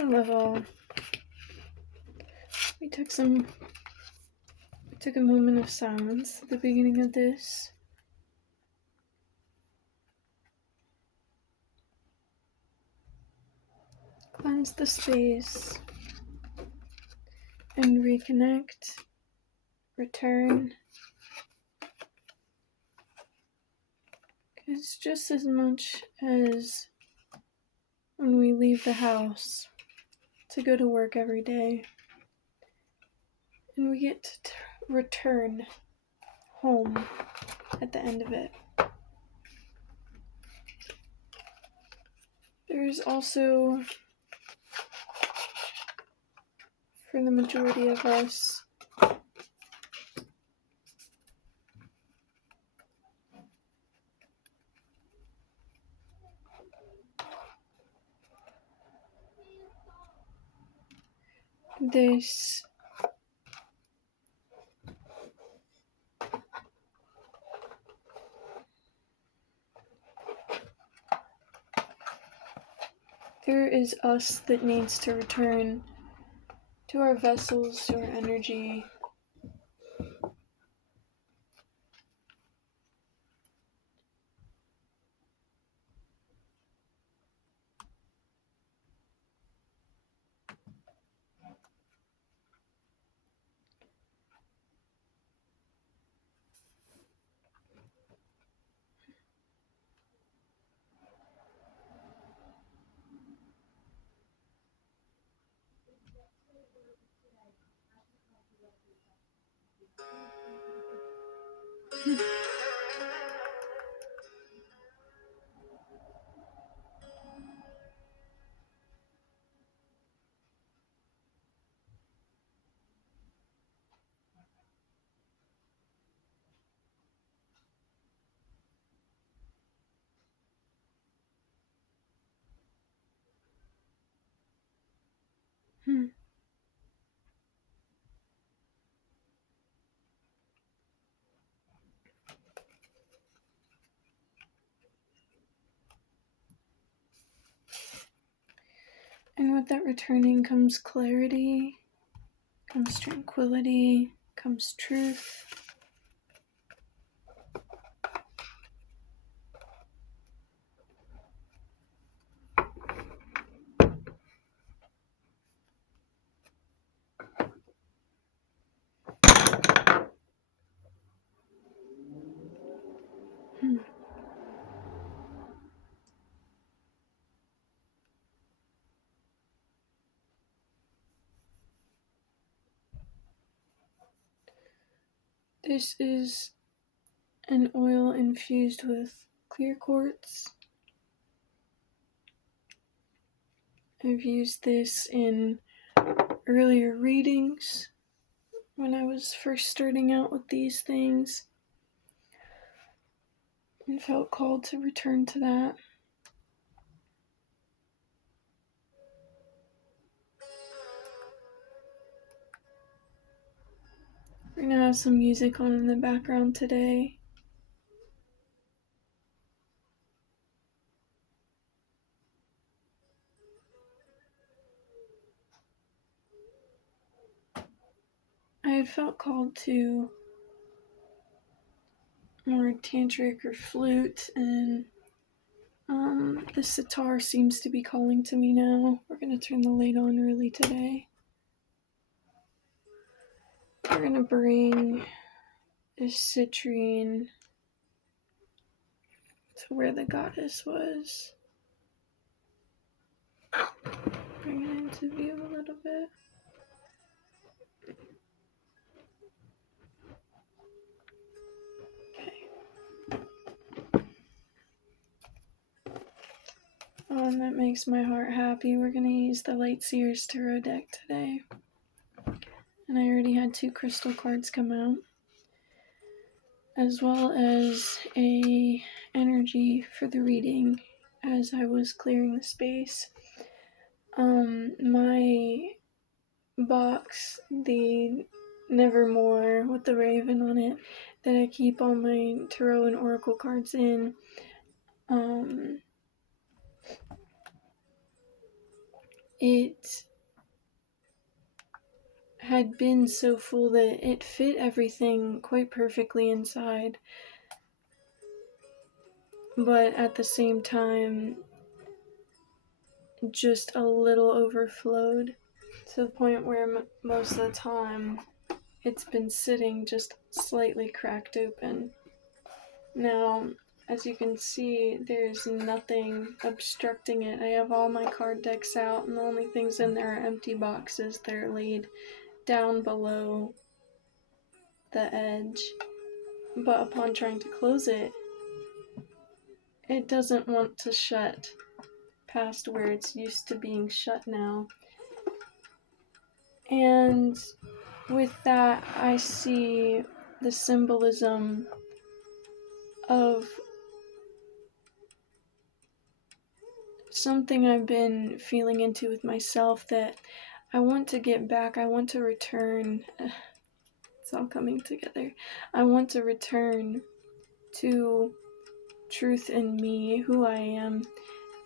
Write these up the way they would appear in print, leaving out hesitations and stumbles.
I love all. We took a moment of silence at the beginning of this. Cleanse the space and reconnect, return. It's just as much as when we leave the house to go to work every day and we get to return home at the end of it. There's also, for the majority of us, this there is us that needs to return to our vessels, to our energy. And with that returning comes clarity, comes tranquility, comes truth. This is an oil infused with clear quartz. I've used this in earlier readings when I was first starting out with these things and felt called to return to that. We're gonna have some music on in the background today. I had felt called to more tantric or flute, and the sitar seems to be calling to me now. We're gonna turn the light on early today. We're gonna bring this citrine to where the goddess was. Bring it into view a little bit. Oh, and that makes my heart happy. We're going to use the Light Seers Tarot deck today. And I already had 2 crystal cards come out, as well as a energy for the reading as I was clearing the space. My box, the Nevermore with the raven on it, that I keep all my tarot and oracle cards in, it had been so full that it fit everything quite perfectly inside, but at the same time just a little overflowed, to the point where most of the time it's been sitting just slightly cracked open. Now, as you can see, there's nothing obstructing it. I have all my card decks out, and the only things in there are empty boxes that are laid down below the edge. But upon trying to close it, it doesn't want to shut past where it's used to being shut now. And with that, I see the symbolism of something I've been feeling into with myself that I want to get back. I want to return. It's all coming together. I want to return to truth in me, who I am,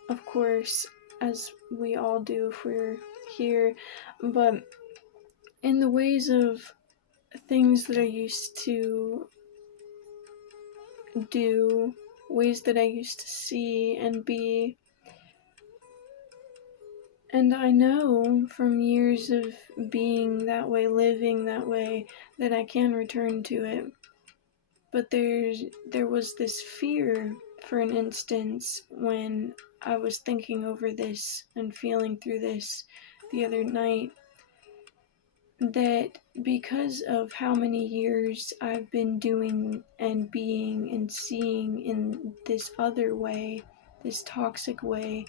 of course, as we all do if we're here, but in the ways of things that I used to do, ways that I used to see and be. And I know from years of being that way, living that way, that I can return to it. But there was this fear for an instance when I was thinking over this and feeling through this the other night, that because of how many years I've been doing and being and seeing in this other way, this toxic way,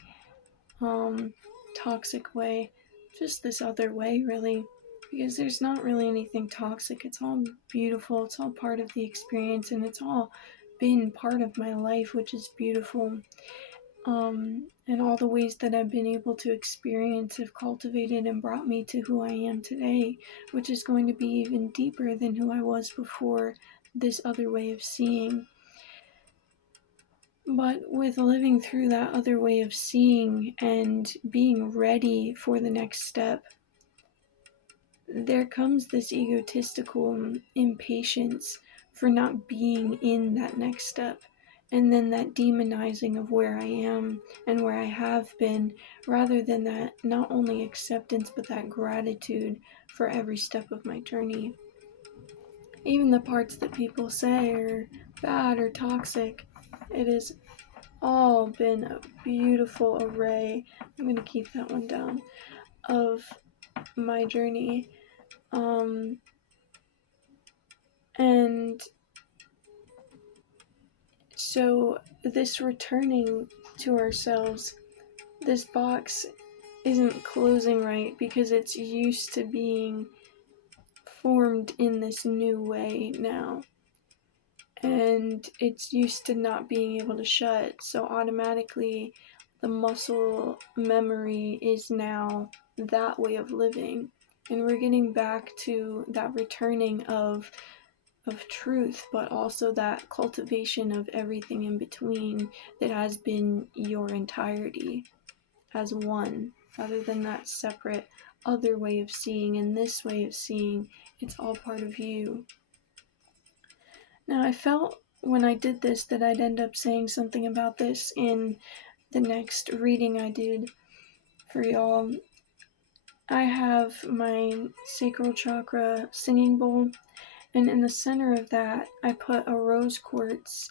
just this other way, really, because there's not really anything toxic. It's all beautiful, it's all part of the experience, and it's all been part of my life, which is beautiful. And all the ways that I've been able to experience have cultivated and brought me to who I am today, which is going to be even deeper than who I was before this other way of seeing. But with living through that other way of seeing and being ready for the next step, there comes this egotistical impatience for not being in that next step. And then that demonizing of where I am and where I have been, rather than that not only acceptance, but that gratitude for every step of my journey. Even the parts that people say are bad or toxic, it has all been a beautiful array. I'm going to keep that one down, of my journey. And so this returning to ourselves, this box isn't closing right because it's used to being formed in this new way now. And it's used to not being able to shut, so automatically the muscle memory is now that way of living. And we're getting back to that returning of truth, but also that cultivation of everything in between that has been your entirety as one, rather than that separate other way of seeing and this way of seeing. It's all part of you. Now, I felt when I did this that I'd end up saying something about this in the next reading I did for y'all. I have my sacral chakra singing bowl, and in the center of that, I put a rose quartz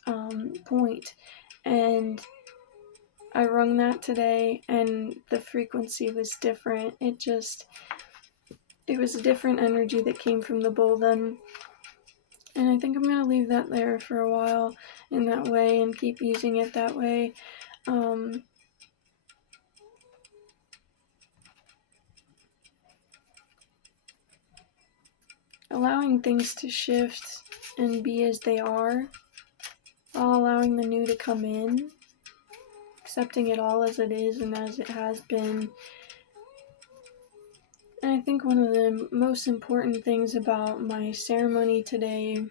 point, and I rung that today, and the frequency was different. It was a different energy that came from the bowl then. And I think I'm going to leave that there for a while in that way and keep using it that way. Allowing things to shift and be as they are, while allowing the new to come in, accepting it all as it is and as it has been. And I think one of the most important things about my ceremony today,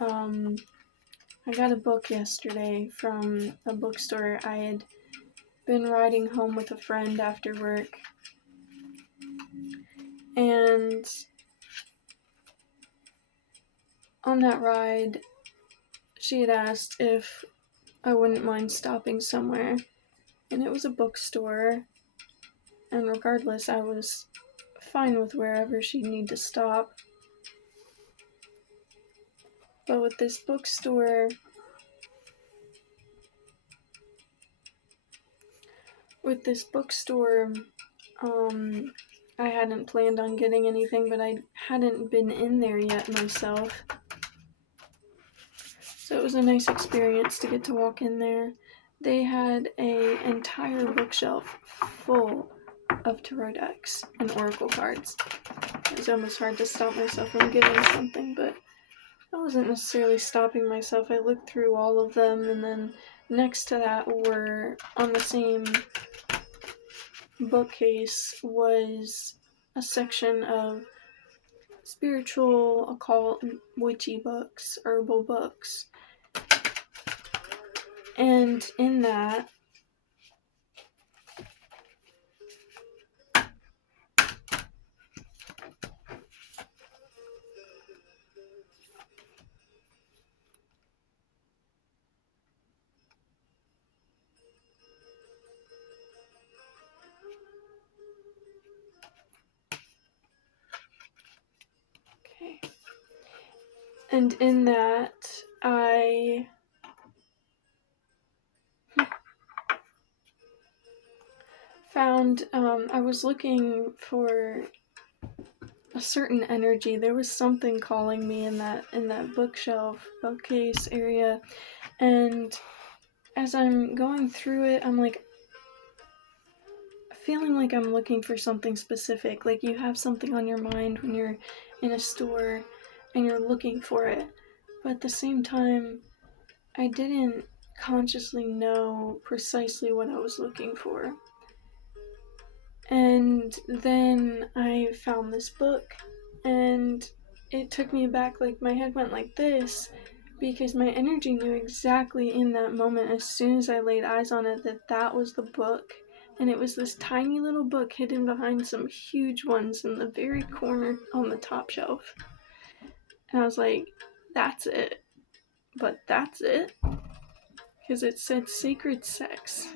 I got a book yesterday from a bookstore. I had been riding home with a friend after work, And on that ride, she had asked if I wouldn't mind stopping somewhere, and it was a bookstore, and regardless, I was fine with wherever she'd need to stop. But with this bookstore, I hadn't planned on getting anything, but I hadn't been in there yet myself. So it was a nice experience to get to walk in there. They had an entire bookshelf full of tarot decks and oracle cards. It was almost hard to stop myself from getting something, but I wasn't necessarily stopping myself. I looked through all of them, and then next to that were, on the same bookcase, was a section of spiritual, occult, witchy books, herbal books. And in that, I found, I was looking for a certain energy. There was something calling me in that bookcase area, and as I'm going through it, I'm like feeling like I'm looking for something specific. Like you have something on your mind when you're in a store and you're looking for it, but at the same time, I didn't consciously know precisely what I was looking for. And then I found this book, and it took me back. Like my head went like this, because my energy knew exactly in that moment, as soon as I laid eyes on it, that was the book. And it was this tiny little book hidden behind some huge ones in the very corner on the top shelf. And I was like, that's it. But that's it. Because it said sacred sex.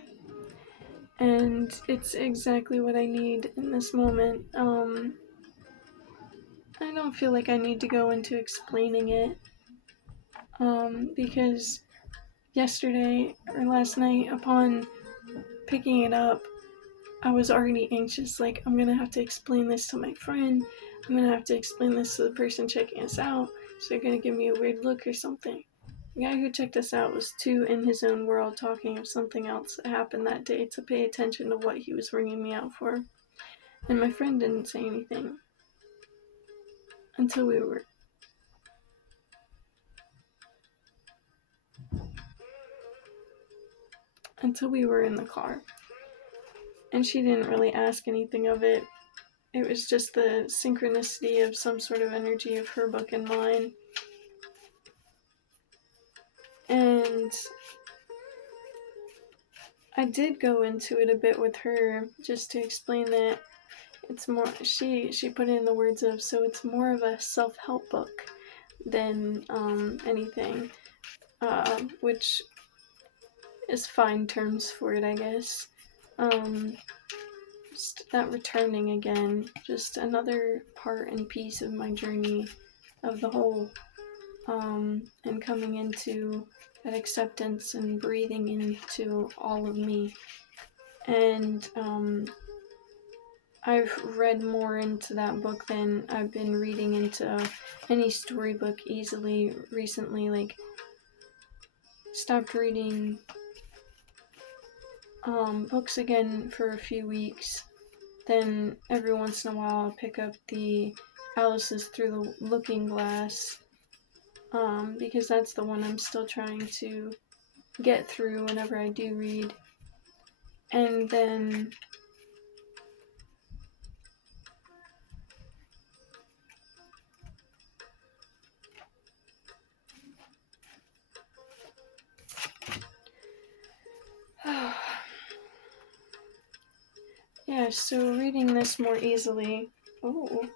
And it's exactly what I need in this moment. I don't feel like I need to go into explaining it. Because yesterday or last night, upon picking it up, I was already anxious. Like, I'm gonna have to explain this to my friend. I'm gonna have to explain this to the person checking us out. So they're gonna give me a weird look or something. The guy who checked us out was too in his own world, talking of something else that happened that day, to pay attention to what he was ringing me out for. And my friend didn't say anything until we were in the car. And she didn't really ask anything of it. It was just the synchronicity of some sort of energy of her book and mine. And I did go into it a bit with her, just to explain that it's more, she put in the words of, so it's more of a self-help book than anything, which is fine terms for it, I guess. Just that returning again, just another part and piece of my journey of the whole, and coming into that acceptance and breathing into all of me. And I've read more into that book than I've been reading into any storybook easily recently. Like, stopped reading books again for a few weeks. Then every once in a while I'll pick up the Alice's Through the Looking Glass, because that's the one I'm still trying to get through whenever I do read. And then yeah, so reading this more easily, Oh.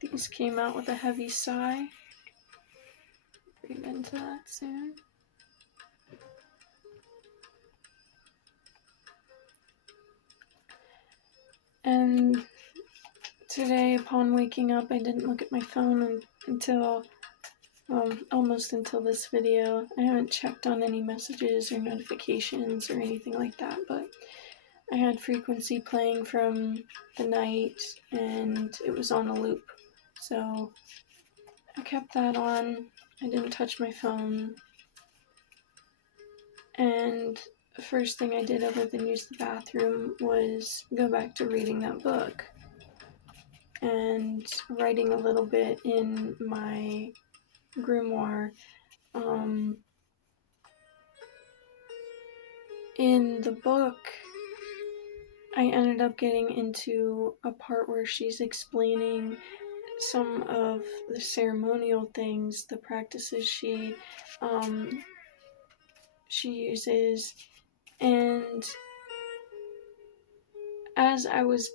These came out with a heavy sigh. Read into that soon. And today, upon waking up, I didn't look at my phone until almost until this video. I haven't checked on any messages or notifications or anything like that, but I had Frequency playing from the night and it was on a loop. So I kept that on. I didn't touch my phone. And the first thing I did other than use the bathroom was go back to reading that book and writing a little bit in my grimoire. In the book, I ended up getting into a part where she's explaining some of the ceremonial things, the practices she uses, and as I was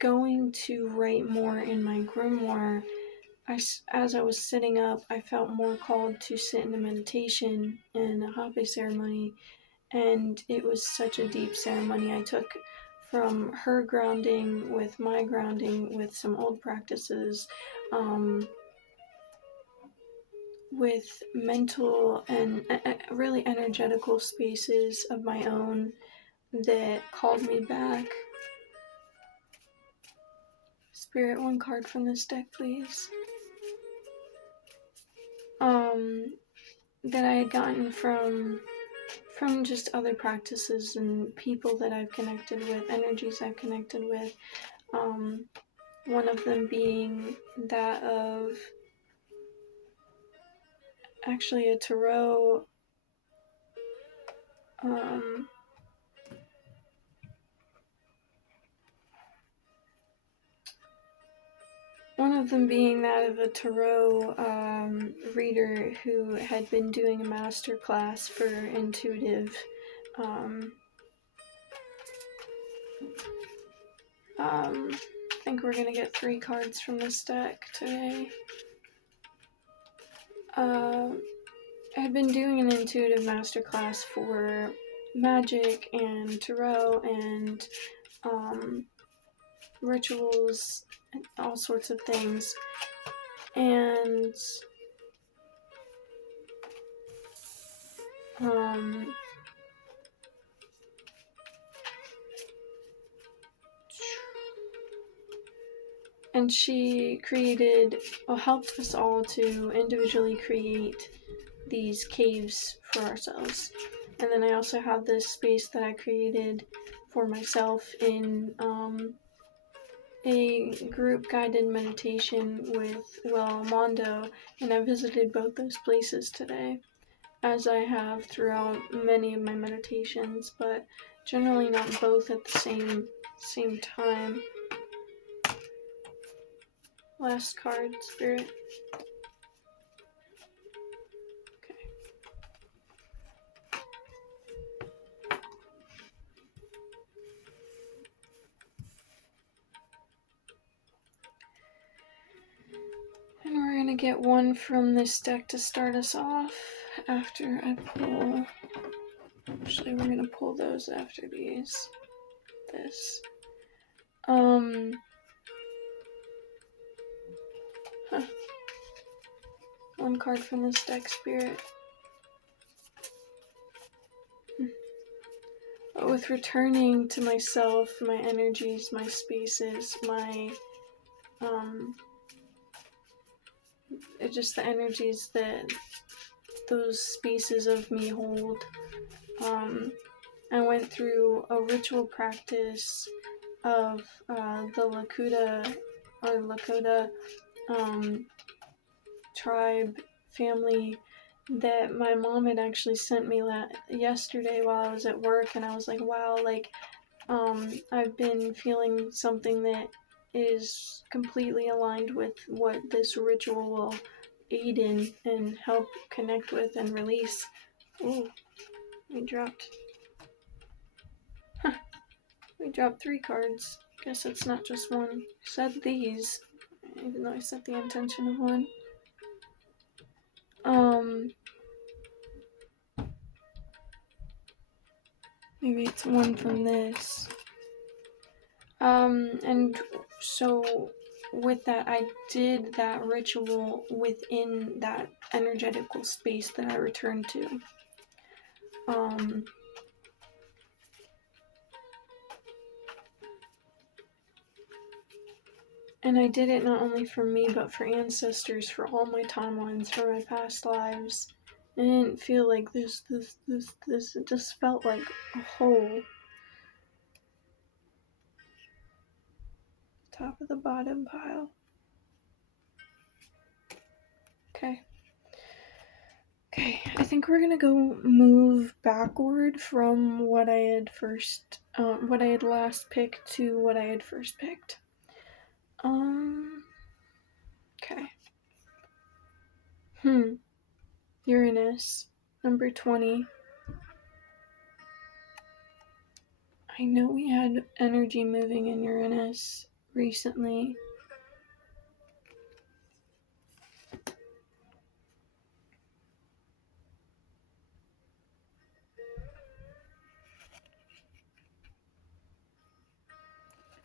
going to write more in my grimoire, as I was sitting up, I felt more called to sit in a meditation in a Hape ceremony, and it was such a deep ceremony. I took from her grounding with my grounding with some old practices, with mental and really energetical spaces of my own that called me back. Spirit, one card from this deck, please. That I had gotten from just other practices and people that I've connected with, energies I've connected with. One of them being that of actually a tarot, one of them being that of a tarot reader who had been doing a master class for intuitive I think we're gonna get 3 cards from this deck today. I had been doing an intuitive masterclass for magic and tarot and rituals and all sorts of things. And she created, or helped us all to individually create these caves for ourselves. And then I also have this space that I created for myself in a group guided meditation with Will Almondo, and I visited both those places today, as I have throughout many of my meditations, but generally not both at the same time. Last card, Spirit. Okay. And we're gonna get one from this deck to start us off after I pull. Actually, we're gonna pull those after these. This. One card from this deck, Spirit. With returning to myself, my energies, my spaces, my just the energies that those spaces of me hold. I went through a ritual practice of the Lakota tribe family that my mom had actually sent me yesterday while I was at work, and I was like, wow, like I've been feeling something that is completely aligned with what this ritual will aid in and help connect with and release. Ooh, We dropped 3 cards. Guess it's not just one. I said these, even though I set the intention of one. Maybe it's one from this. And so with that, I did that ritual within that energetical space that I returned to. And I did it not only for me, but for ancestors, for all my timelines, for my past lives. And it didn't feel like this. It just felt like a whole. Top of the bottom pile. Okay. Okay, I think we're gonna go move backward from what I had last picked to what I had first picked. Okay. Uranus, number 20. I know we had energy moving in Uranus recently.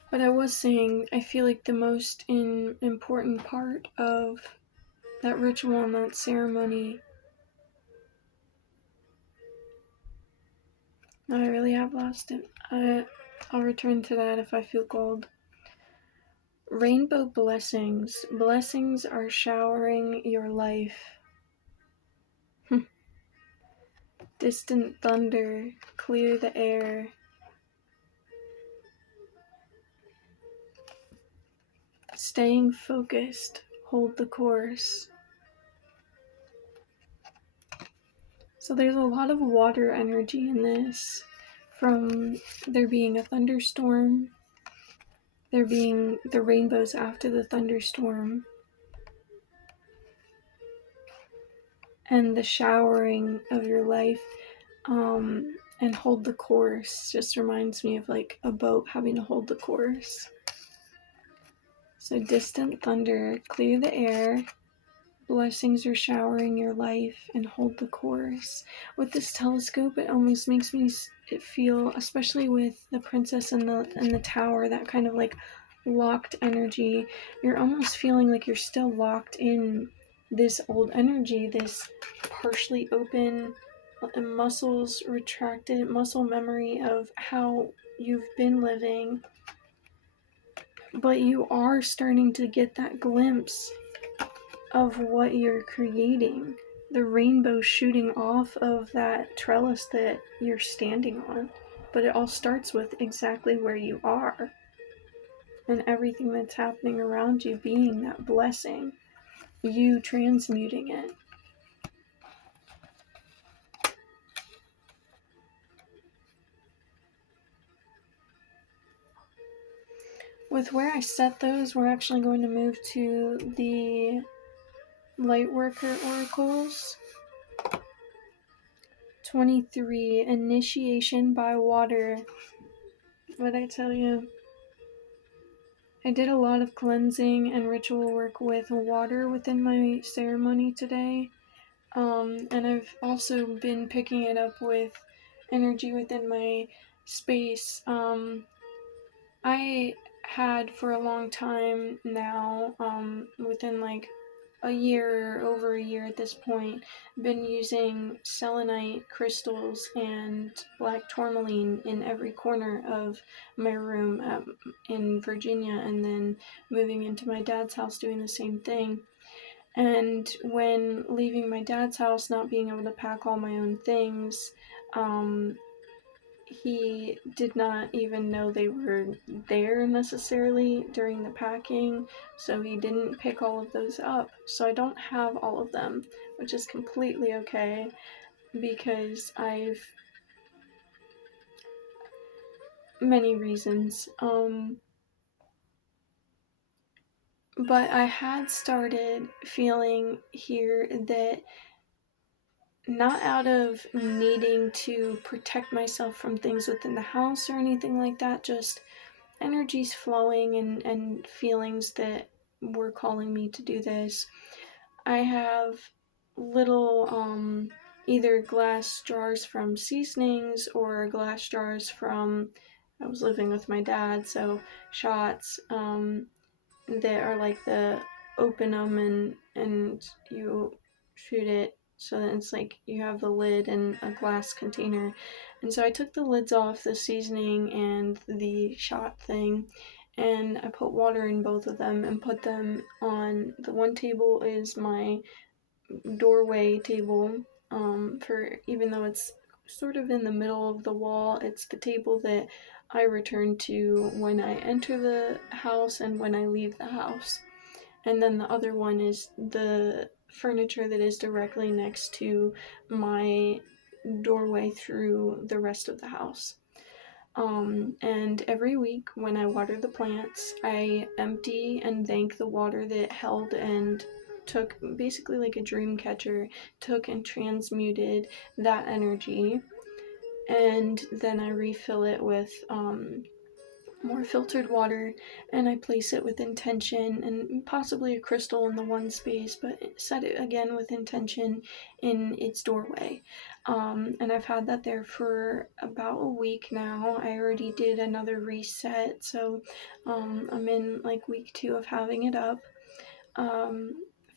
But I was saying, I feel like the most important part of that ritual and that ceremony. I really have lost it. I'll return to that if I feel called. Rainbow blessings. Blessings are showering your life. Distant thunder, clear the air. Staying focused, hold the course. So there's a lot of water energy in this, from there being a thunderstorm, there being the rainbows after the thunderstorm, and the showering of your life. And hold the course just reminds me of like a boat having to hold the course. So distant thunder, clear the air, blessings are showering your life, and hold the course. With this telescope, it almost makes me feel, especially with the princess and the tower, that kind of like locked energy. You're almost feeling like you're still locked in this old energy, this partially open, muscles retracted, muscle memory of how you've been living. But you are starting to get that glimpse of what you're creating. The rainbow shooting off of that trellis that you're standing on. But it all starts with exactly where you are. And everything that's happening around you being that blessing. You transmuting it. With where I set those, we're actually going to move to the Lightworker Oracles. 23, Initiation by Water. What'd I tell you? I did a lot of cleansing and ritual work with water within my ceremony today. And I've also been picking it up with energy within my space. I had for a long time now, within like over a year at this point, been using selenite crystals and black tourmaline in every corner of my room in Virginia, and then moving into my dad's house doing the same thing. And when leaving my dad's house, not being able to pack all my own things, he did not even know they were there necessarily during the packing, so he didn't pick all of those up. So I don't have all of them, which is completely okay, because I've many reasons. But I had started feeling here that not out of needing to protect myself from things within the house or anything like that, just energies flowing and feelings that were calling me to do this. I have little either glass jars from seasonings or glass jars from, I was living with my dad, so shots that are like the open them and you shoot it, so that it's like you have the lid and a glass container. And so I took the lids off the seasoning and the shot thing, and I put water in both of them and put them on the one table is my doorway table, for even though it's sort of in the middle of the wall, it's the table that I return to when I enter the house and when I leave the house. And then the other one is the furniture that is directly next to my doorway through the rest of the house. And every week when I water the plants, I empty and thank the water that held and took, basically like a dream catcher, took and transmuted that energy. And then I refill it with more filtered water, and I place it with intention and possibly a crystal in the one space, but set it again with intention in its doorway. And I've had that there for about a week now. I already did another reset, so I'm in like week 2 of having it up.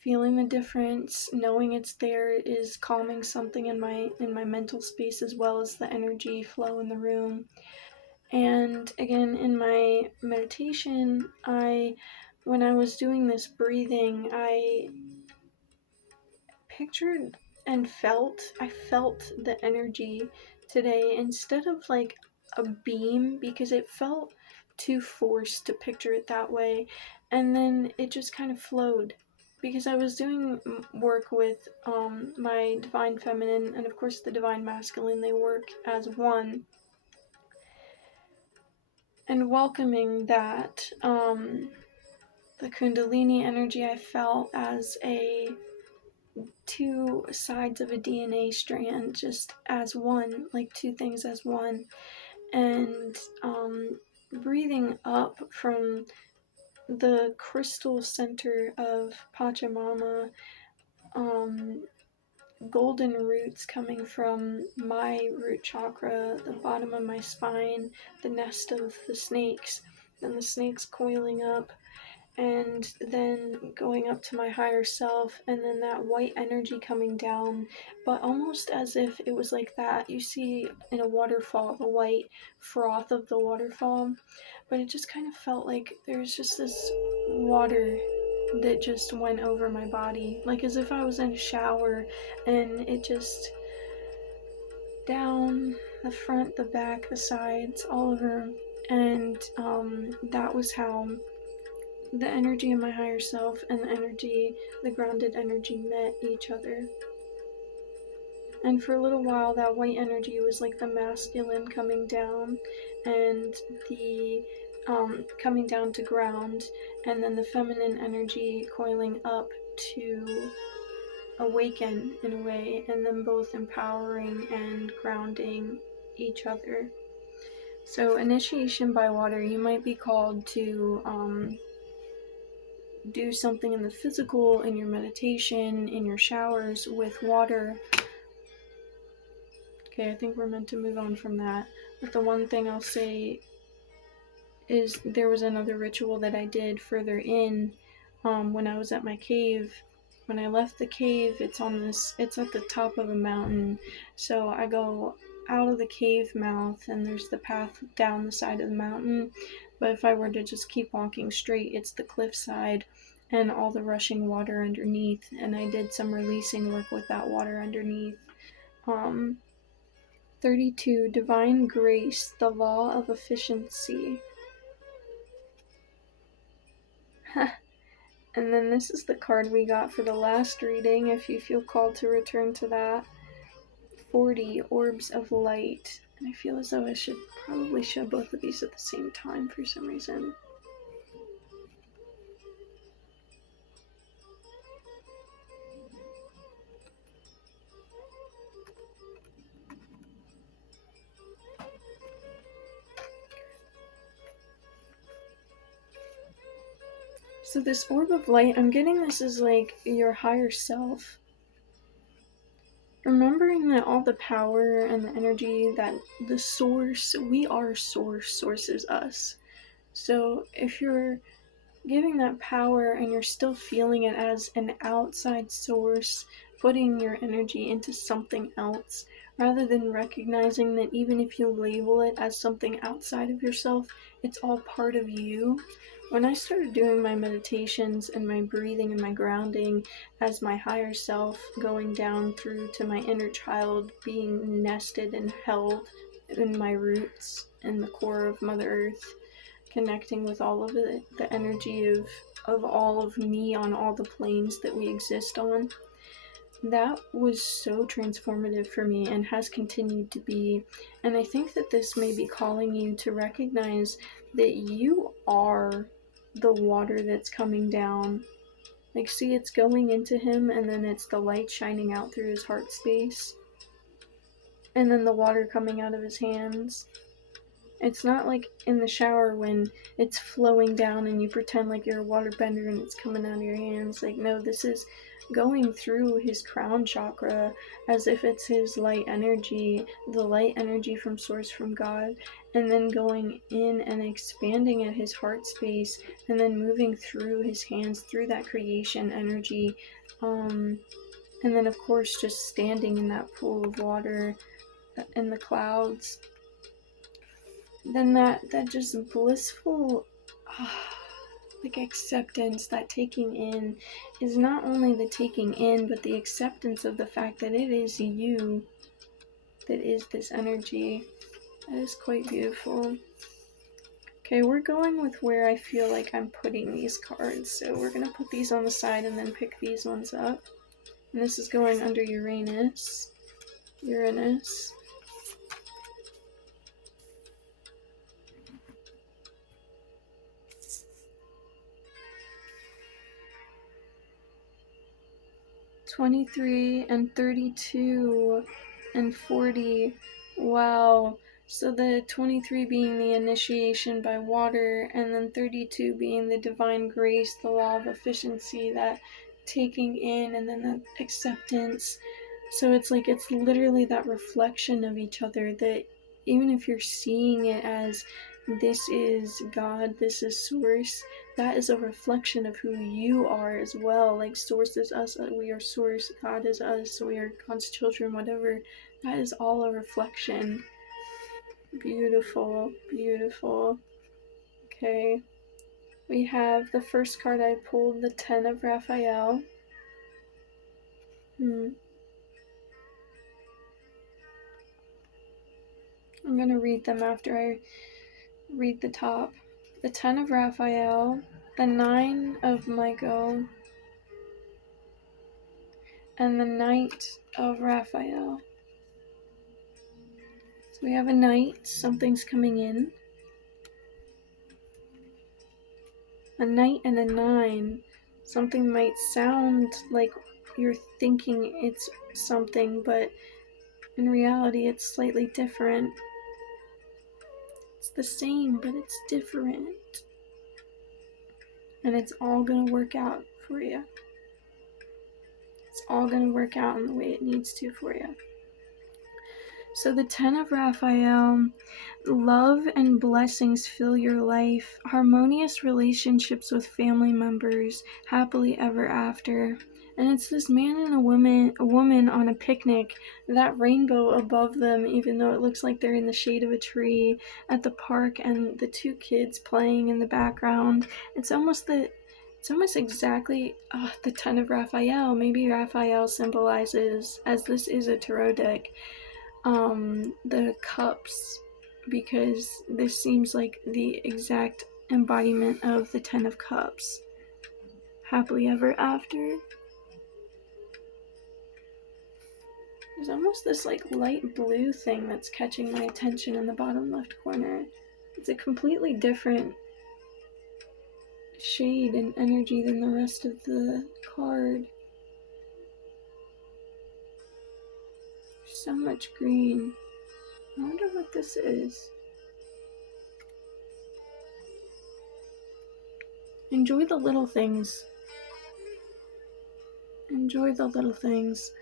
Feeling the difference, knowing it's there is calming something in my mental space, as well as the energy flow in the room. And again, in my meditation, when I was doing this breathing, I pictured and I felt the energy today instead of like a beam, because it felt too forced to picture it that way. And then it just kind of flowed, because I was doing work with my divine feminine and of course the divine masculine. They work as one, and welcoming that, the Kundalini energy I felt as two sides of a DNA strand, just as one, like two things as one. And breathing up from the crystal center of Pachamama, golden roots coming from my root chakra, the bottom of my spine, the nest of the snakes, then the snakes coiling up, and then going up to my higher self, and then that white energy coming down, but almost as if it was like that you see in a waterfall, the white froth of the waterfall. But it just kind of felt like there's just this water that just went over my body, like as if I was in a shower, and it just down the front, the back, the sides, all over. And that was how the energy of my higher self and the grounded energy met each other. And for a little while, that white energy was like the masculine coming down, and the coming down to ground, and then the feminine energy coiling up to awaken in a way, and them both empowering and grounding each other. So, initiation by water, you might be called to do something in the physical, in your meditation, in your showers with water. Okay, I think we're meant to move on from that. But the one thing I'll say is there was another ritual that I did further in, when I was at my cave. When I left the cave, it's at the top of a mountain. So I go out of the cave mouth and there's the path down the side of the mountain. But if I were to just keep walking straight, it's the cliffside and all the rushing water underneath. And I did some releasing work with that water underneath. 32, Divine Grace, the Law of Efficiency. And then this is the card we got for the last reading, if you feel called to return to that. 40, Orbs of Light. And I feel as though I should probably show both of these at the same time for some reason. So this orb of light, I'm getting this as like your higher self. Remembering that all the power and the energy, that the source, we are source is us. So if you're giving that power and you're still feeling it as an outside source, putting your energy into something else, rather than recognizing that even if you label it as something outside of yourself, it's all part of you. When I started doing my meditations and my breathing and my grounding as my higher self, going down through to my inner child, being nested and held in my roots in the core of Mother Earth, connecting with all of the energy of all of me on all the planes that we exist on, that was so transformative for me and has continued to be. And I think that this may be calling you to recognize that you are the water that's coming down. Like, see, it's going into him, and then it's the light shining out through his heart space, and then the water coming out of his hands. It's not like in the shower when it's flowing down and you pretend like you're a waterbender and it's coming out of your hands. Like, no, this is going through his crown chakra as if it's his light energy, the light energy from source, from God, and then going in and expanding at his heart space, and then moving through his hands through that creation energy, and then of course just standing in that pool of water in the clouds. Then that just blissful like acceptance, that taking in, is not only the taking in, but the acceptance of the fact that it is you that is this energy. That is quite beautiful. Okay, we're going with where I feel like I'm putting these cards, so we're gonna put these on the side and then pick these ones up. And this is going under Uranus. 23 and 32 and 40. Wow. So the 23 being the initiation by water, and then 32 being the divine grace, the law of efficiency, that taking in, and then that acceptance. So it's like, it's literally that reflection of each other, that even if you're seeing it as this is God, this is source, that is a reflection of who you are as well. Like, source is us, we are source, God is us, we are God's children, whatever. That is all a reflection. Beautiful, beautiful. Okay, we have the first card I pulled, the 10 of Raphael. I'm gonna read them after I read the top. The 10 of Raphael, the 9 of Michael, and the Knight of Raphael. So we have a knight, something's coming in. A knight and a 9. Something might sound like you're thinking it's something, but in reality it's slightly different. It's the same, but it's different. And it's all gonna work out for you. It's all gonna work out in the way it needs to for you. So the 10 of Raphael, love and blessings fill your life, harmonious relationships with family members, happily ever after. And it's this man and a woman on a picnic, that rainbow above them, even though it looks like they're in the shade of a tree at the park, and the two kids playing in the background. It's almost exactly the 10 of Raphael. Maybe Raphael symbolizes, as this is a tarot deck, the cups, because this seems like the exact embodiment of the 10 of Cups. Happily ever after. There's almost this like light blue thing that's catching my attention in the bottom left corner. It's a completely different shade and energy than the rest of the card. There's so much green. I wonder what this is. Enjoy the little things. Enjoy the little things.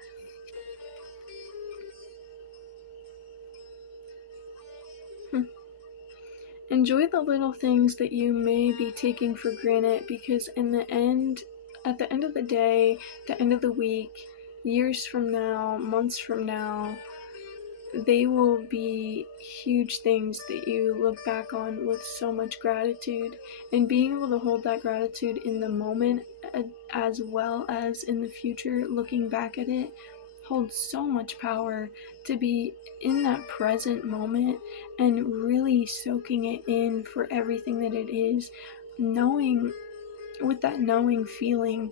Enjoy the little things that you may be taking for granted, because at the end of the day, the end of the week, years from now, months from now, they will be huge things that you look back on with so much gratitude. And being able to hold that gratitude in the moment as well as in the future, looking back at it, holds so much power. To be in that present moment and really soaking it in for everything that it is, knowing, with that knowing feeling,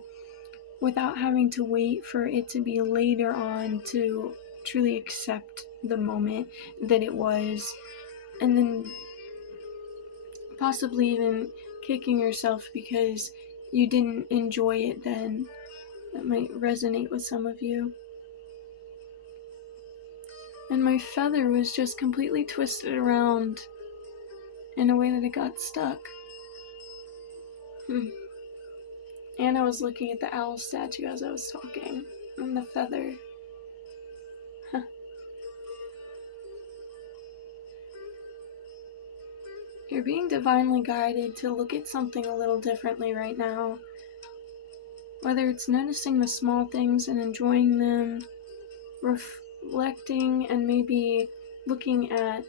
without having to wait for it to be later on to truly accept the moment that it was, and then possibly even kicking yourself because you didn't enjoy it then. That might resonate with some of you. And my feather was just completely twisted around in a way that it got stuck. And I was looking at the owl statue as I was talking, and the feather. You're being divinely guided to look at something a little differently right now. Whether it's noticing the small things and enjoying them, reflecting and maybe looking at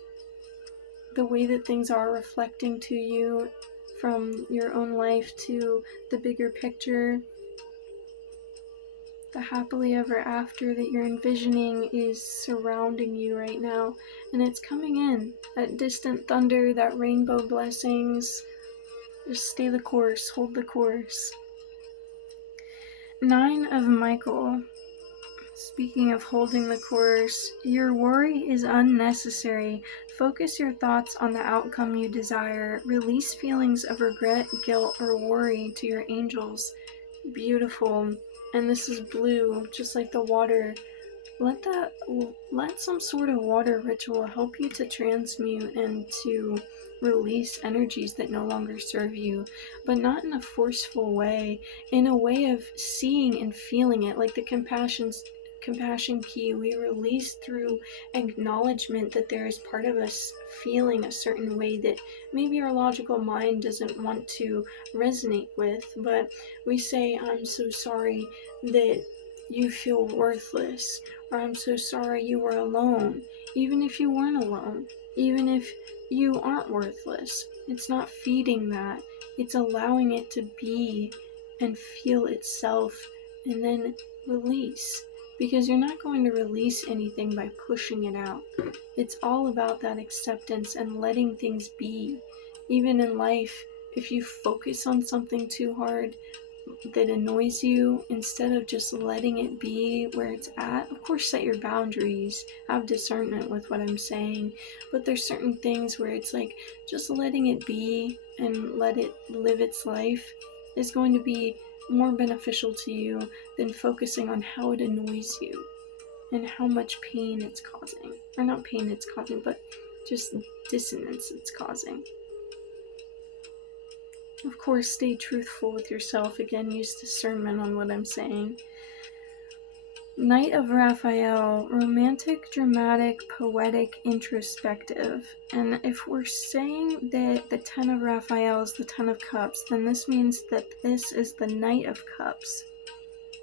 the way that things are reflecting to you from your own life to the bigger picture. The happily ever after that you're envisioning is surrounding you right now, and it's coming in. That distant thunder, that rainbow blessings. Just stay the course, hold the course. 9 of Michael. Speaking of holding the course, your worry is unnecessary. Focus your thoughts on the outcome you desire. Release feelings of regret, guilt, or worry to your angels. Beautiful. And this is blue, just like the water. Let some sort of water ritual help you to transmute and to release energies that no longer serve you, but not in a forceful way, in a way of seeing and feeling it, like the compassion key we release through acknowledgement that there is part of us feeling a certain way that maybe our logical mind doesn't want to resonate with, but we say, I'm so sorry that you feel worthless, or I'm so sorry you were alone, even if you weren't alone, even if you aren't worthless. It's not feeding that, it's allowing it to be and feel itself, and then release. Because you're not going to release anything by pushing it out. It's all about that acceptance and letting things be. Even in life, if you focus on something too hard that annoys you, instead of just letting it be where it's at, of course set your boundaries, have discernment with what I'm saying, but there's certain things where it's like just letting it be and let it live its life is going to be more beneficial to you than focusing on how it annoys you and how much pain it's causing. Or not pain it's causing, but just dissonance it's causing. Of course, stay truthful with yourself. Again, use discernment on what I'm saying. Knight of Raphael, romantic, dramatic, poetic, introspective. And if we're saying that the 10 of Raphael is the 10 of Cups, then this means that this is the Knight of Cups.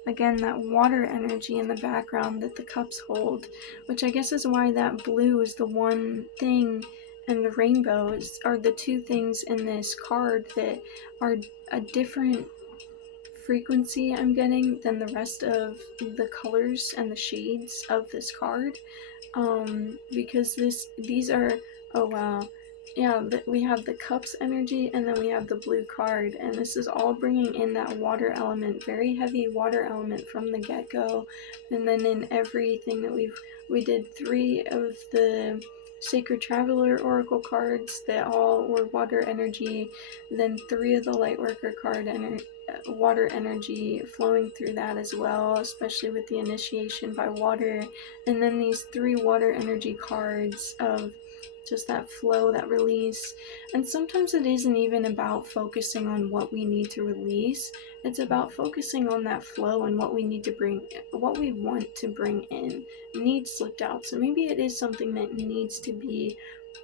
Again, that water energy in the background that the cups hold, which I guess is why that blue is the one thing, and the rainbow are the two things in this card that are a different frequency I'm getting than the rest of the colors and the shades of this card, because these are, oh wow, yeah, we have the cups energy and then we have the blue card, and this is all bringing in that water element, very heavy water element from the get-go. And then in everything that we did 3 of the Sacred Traveler Oracle cards that all were water energy, then 3 of the Lightworker card water energy flowing through that as well, especially with the initiation by water. And then these 3 water energy cards of just that flow, that release. And sometimes it isn't even about focusing on what we need to release. It's about focusing on that flow and what we need to bring, what we want to bring in. Needs slipped out. So maybe it is something that needs to be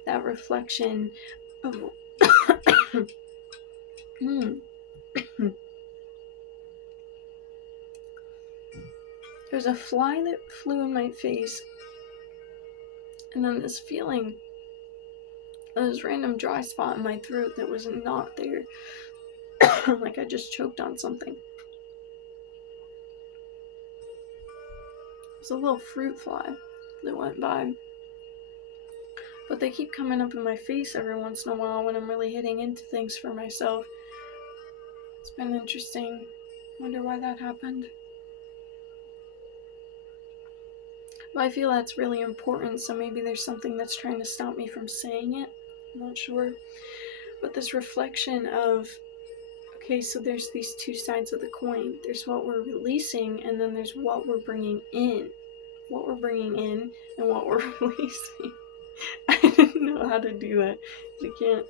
that reflection of There's a fly that flew in my face, and then this feeling of this random dry spot in my throat that was not there. Like I just choked on something. It was a little fruit fly that went by. But they keep coming up in my face every once in a while when I'm really hitting into things for myself. It's been interesting. Wonder why that happened. But I feel that's really important, so maybe there's something that's trying to stop me from saying it. I'm not sure. But this reflection of, okay, so there's these 2 sides of the coin. There's what we're releasing, and then there's what we're bringing in. What we're bringing in and what we're releasing. I didn't know how to do that. I can't.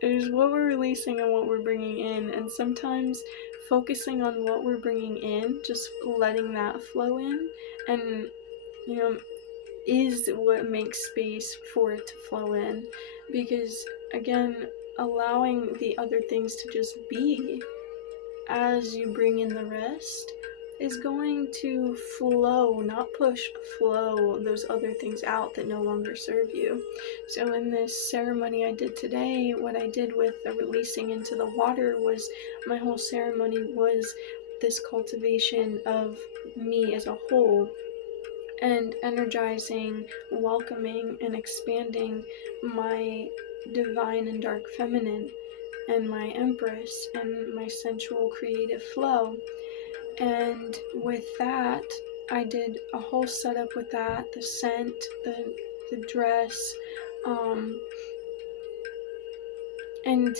There's what we're releasing and what we're bringing in, and sometimes focusing on what we're bringing in, just letting that flow in, and is what makes space for it to flow in. Because again, allowing the other things to just be as you bring in the rest is going to flow, not push, flow those other things out that no longer serve you. So in this ceremony I did today, what I did with the releasing into the water was, my whole ceremony was this cultivation of me as a whole, and energizing, welcoming, and expanding my divine and dark feminine, and my empress, and my sensual creative flow. And with that, I did a whole setup with that, the scent, the dress, and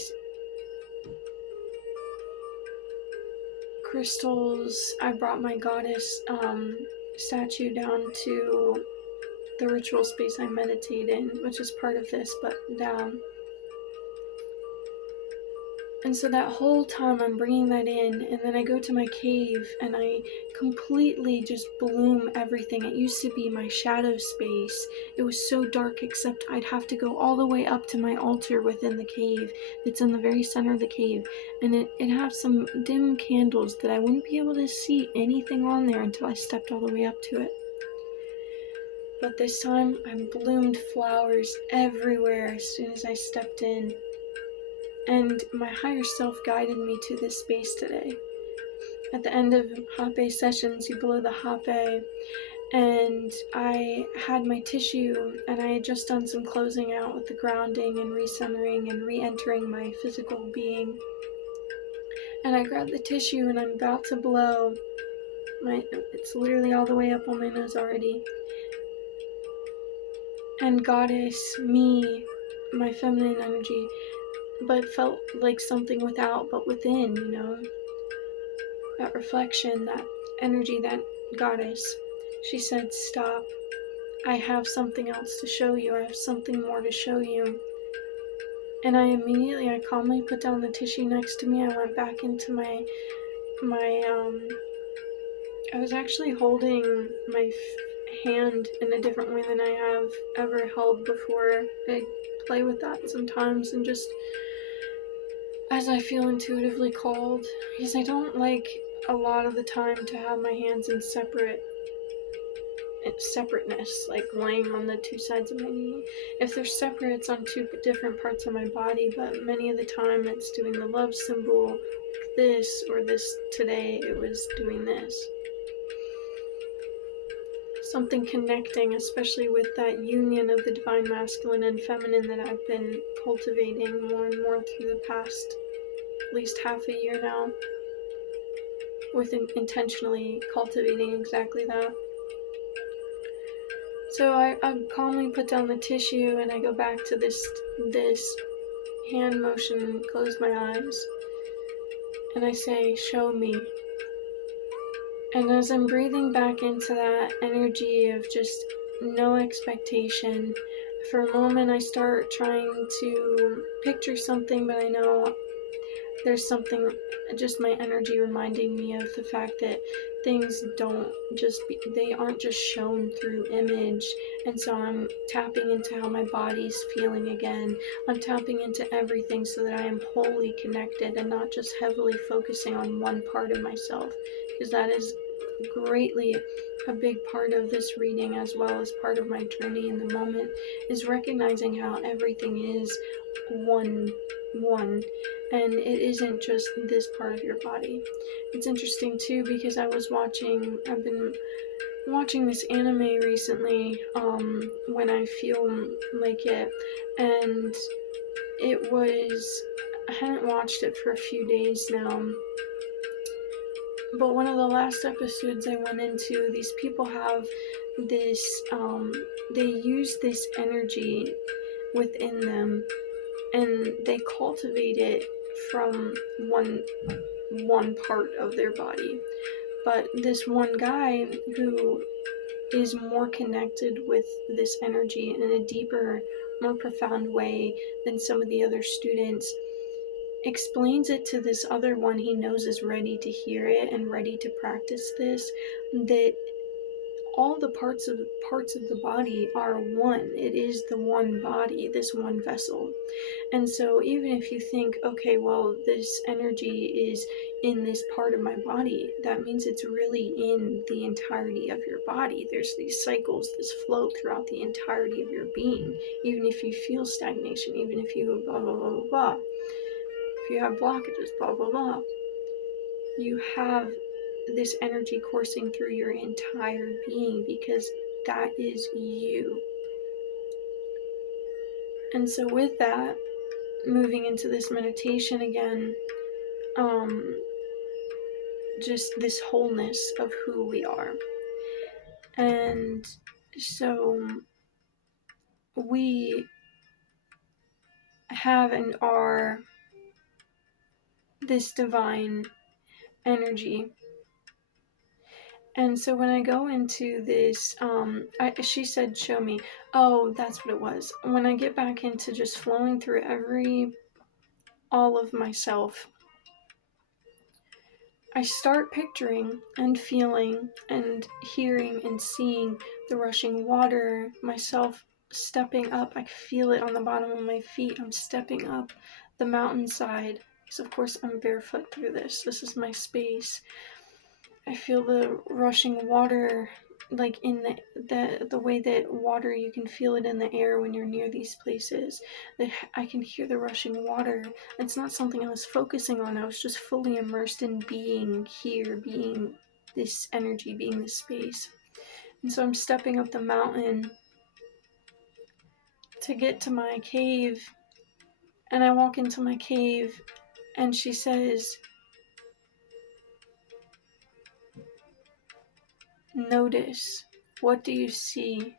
crystals. I brought my goddess statue down to the ritual space I meditate in, which is part of this, but down. And so that whole time I'm bringing that in, and then I go to my cave and I completely just bloom everything. It used to be my shadow space. It was so dark, except I'd have to go all the way up to my altar within the cave. It's in the very center of the cave, and it had some dim candles that I wouldn't be able to see anything on there until I stepped all the way up to it. But this time I bloomed flowers everywhere as soon as I stepped in. And my higher self guided me to this space today. At the end of Hape sessions, you blow the Hape, and I had my tissue, and I had just done some closing out with the grounding and recentering and re-entering my physical being. And I grabbed the tissue and I'm about to blow. It's literally all the way up on my nose already. And goddess, me, my feminine energy, but felt like something without but within, that reflection, that energy, that goddess. She said, stop, I have something else to show you, I have something more to show you. And I calmly put down the tissue next to me. I went back into my I was actually holding my hand in a different way than I have ever held before. I play with that sometimes, and just as I feel intuitively called, because I don't like a lot of the time to have my hands in separateness, like laying on the 2 sides of my knee. If they're separate, it's on 2 different parts of my body, but many of the time it's doing the love symbol, like this, or this. Today it was doing this. Something connecting, especially with that union of the divine masculine and feminine that I've been cultivating more and more through the past at least half a year now, with intentionally cultivating exactly that. So I calmly put down the tissue and I go back to this hand motion and close my eyes. And I say, show me. And as I'm breathing back into that energy of just no expectation, for a moment I start trying to picture something, but I know there's something, just my energy reminding me of the fact that things they aren't just shown through image. And so I'm tapping into how my body's feeling again. I'm tapping into everything so that I am wholly connected and not just heavily focusing on one part of myself, because that is greatly a big part of this reading, as well as part of my journey in the moment, is recognizing how everything is one, and it isn't just this part of your body. It's interesting too, because I've been watching this anime recently, when I feel like it, and I hadn't watched it for a few days now, but one of the last episodes I went into, these people have this, they use this energy within them, and they cultivate it from one part of their body. But this one guy who is more connected with this energy in a deeper, more profound way than some of the other students, explains it to this other one he knows is ready to hear it and ready to practice this, that all the parts of the body are one. It is the one body, this one vessel. And so even if you think, okay, well, this energy is in this part of my body, that means it's really in the entirety of your body. There's these cycles, this flow throughout the entirety of your being. Even if you feel stagnation, even if you blah, blah, blah, blah, blah. If you have blockages, blah, blah, blah. You have this energy coursing through your entire being, because that is you. And so with that, moving into this meditation again, just this wholeness of who we are. And so we have and are this divine energy. And so when I go into this, she said, show me. Oh, that's what it was. When I get back into just flowing through all of myself, I start picturing and feeling and hearing and seeing the rushing water, myself stepping up. I feel it on the bottom of my feet. I'm stepping up the mountainside, because of course I'm barefoot through this. This is my space. I feel the rushing water, like in the way that water, you can feel it in the air when you're near these places. I can hear the rushing water. It's not something I was focusing on. I was just fully immersed in being here, being this energy, being this space. And so I'm stepping up the mountain to get to my cave, and I walk into my cave, and she says, notice, what do you see?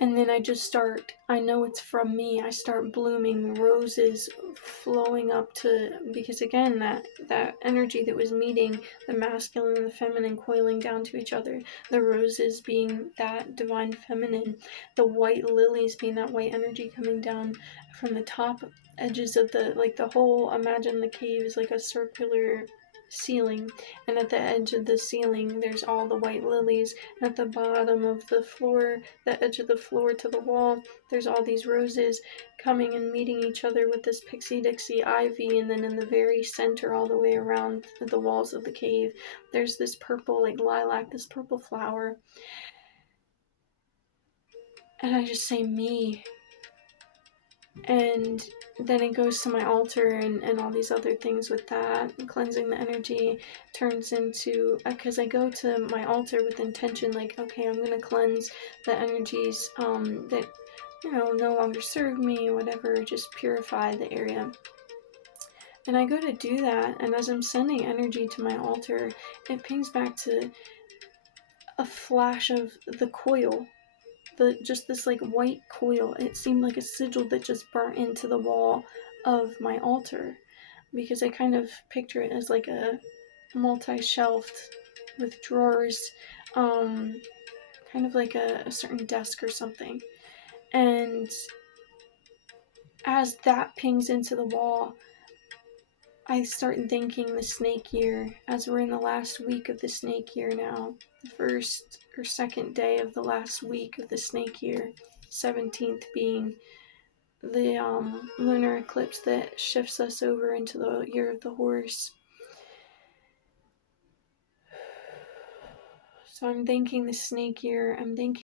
And then I know it's from me. I start blooming, roses flowing up to, because again, that energy that was meeting the masculine and the feminine, coiling down to each other, the roses being that divine feminine, the white lilies being that white energy coming down from the top edges of the whole, imagine the cave is like a circular ceiling, and at the edge of the ceiling there's all the white lilies. At the bottom of the floor, the edge of the floor to the wall, there's all these roses coming and meeting each other with this pixie dixie ivy. And then in the very center, all the way around the walls of the cave, there's this purple, like lilac, this purple flower. And I just say, me. And then it goes to my altar and all these other things with that. Cleansing the energy turns into, because I go to my altar with intention, like, okay, I'm going to cleanse the energies that, no longer serve me, whatever, just purify the area. And I go to do that, and as I'm sending energy to my altar, it pings back to a flash of the coil just this like white coil. It seemed like a sigil that just burnt into the wall of my altar, because I kind of picture it as like a multi-shelved with drawers, kind of like a certain desk or something. And as that pings into the wall, I start thinking the snake year, as we're in the last week of the snake year now, the first or second day of the last week of the snake year, 17th being the lunar eclipse that shifts us over into the year of the horse. So I'm thinking the snake year, I'm thinking